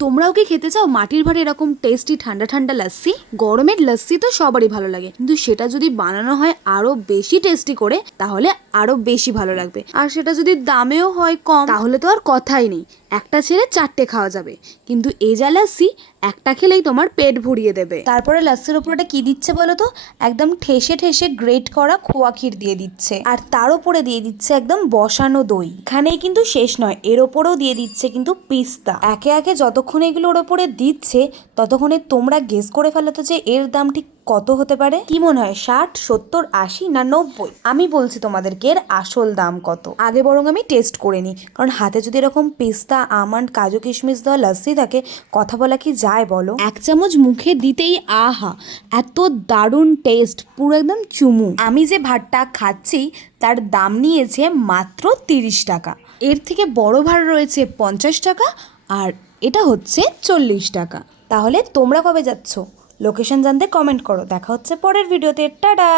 তোমরাও কি খেতে চাও মাটির ভাড়ে এরকম টেস্টি ঠান্ডা ঠান্ডা লস্যি? গরমের লস্যি তো সবারই ভালো লাগে, কিন্তু সেটা যদি বানানো হয় আরো বেশি টেস্টি করে তাহলে আরো বেশি ভালো লাগবে। আর সেটা যদি দামেও হয় কম তাহলে তো আর কথাই নেই, একটা ছেড়ে চারটে খাওয়া যাবে। কিন্তু এই যা লস্যি, একটা খেলেই তোমার পেট ভরিয়ে দেবে। তারপরে লস্যির উপরে কি দিচ্ছে বলো তো? একদম ঠেসে ঠেসে গ্রেট করা খোয়া ক্ষীর দিয়ে দিচ্ছে, আর তার উপরে দিয়ে দিচ্ছে একদম বসানো দই। এখানেই কিন্তু শেষ নয়, এর ওপরেও দিয়ে দিচ্ছে কিন্তু পিস্তা। একে একে যতক্ষণ এগুলো ওর ওপরে দিচ্ছে ততক্ষণে তোমরা গেস করে ফেলো তো যে এর দাম ঠিক কত হতে পারে। কি মনে হয়, 60, 70, 80 না 90? আমি বলছি তোমাদেরকে এর আসল দাম কত। আগে বরং আমি টেস্ট করে নিই, কারণ হাতে যদি এরকম পিস্তা, আমন্ড, কাজু কিশমিশ দেওয়া লস্যি থাকে, কথা বলা কি যায় বলো? এক চামচ মুখে দিতেই আহা, এত দারুণ টেস্ট, পুরো একদম চুমু। আমি যে ভাতটা খাচ্ছি তার দাম নিয়েছে মাত্র 30 টাকা। এর থেকে বড় ভাড় রয়েছে 50 টাকা, আর এটা হচ্ছে 40 টাকা। তাহলে তোমরা কবে যাচ্ছ? লোকেশন জানতে কমেন্ট করো। দেখা হচ্ছে পরের ভিডিওতে। টাটা।